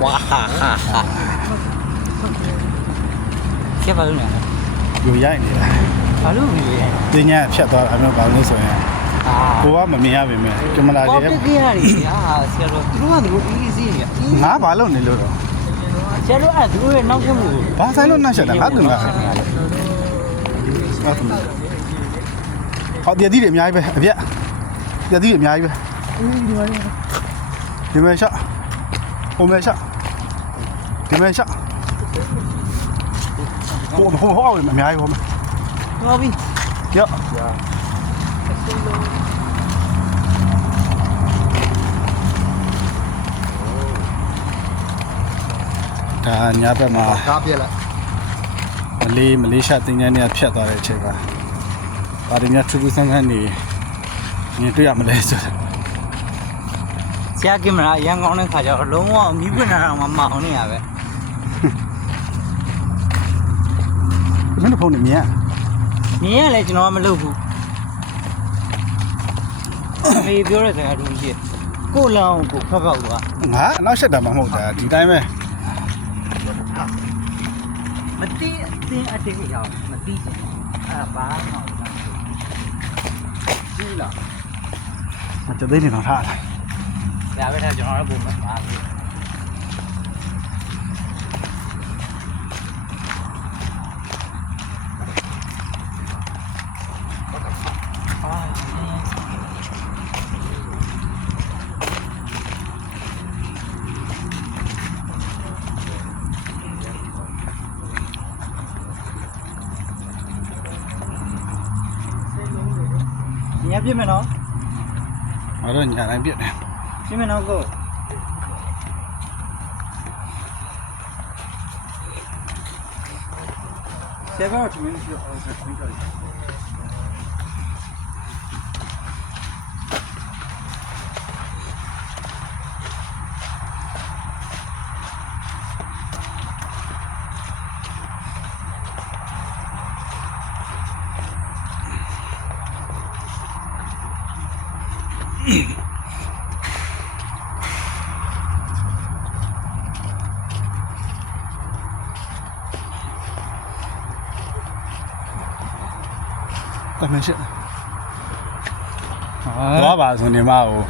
哇哈哈哈！切巴路呢？有烟的，巴路没有。今年撇到还没搞那说呀，啊。我没明白没，就没来我的。这个呀，呀，切路，路啊路easy 呀。哪把路你路了？切路啊，路那个路。把山路那些的，哪都那。好，爹地的面一呗，别，爹地的面一呗。你们下，我们下，你们下。我们好的面一个我们。好比。有。ဒါညာဘက်မှာကားပြက်လိုက်မလေးရှားတင်ညာနေဖြတ်သွားတဲ့အချိန်မှာဒါတွေများထူးထူးဆန်းဆန်းနေမြင်တွေ့ရမလဲဆိုတာဆရာကင်မရာရန်ကောင်းတဲ့ခါကျတော့လုံးဝမီးပွင့်တာမှမအောင်နေရပဲမင်းတို့ဖုန်းနေမြင်ရလဲကျွန်တော်ကမလုပ်ဘူးမေးပြောတဲ့စကားတူကြီးကိုလောင်းကိုဖက်ဖောက်သွားငါအနောက်ရှက်တာမှမဟုတ်တာဒီတိုင်းပဲမတိအတင်းအတင်းရအောင်မတိချင်အဲ့ဘာမှမဟုတ်ဘူးလားမကြသေးနေတော့ထားလာပဲထားကျွန်တော်တို့ပုံမှန်ပါဘူးညာပြစ်မယ်နော်ငါတို့ညာတိုင်းပြည့်တယ်ပြစ်မယ်နော်ကိုဆရာကတော့မင်းပြောအောင်ဆက်ပြီးတော့တမန်ရှက်သွားပါဆိုနေမဟုတ်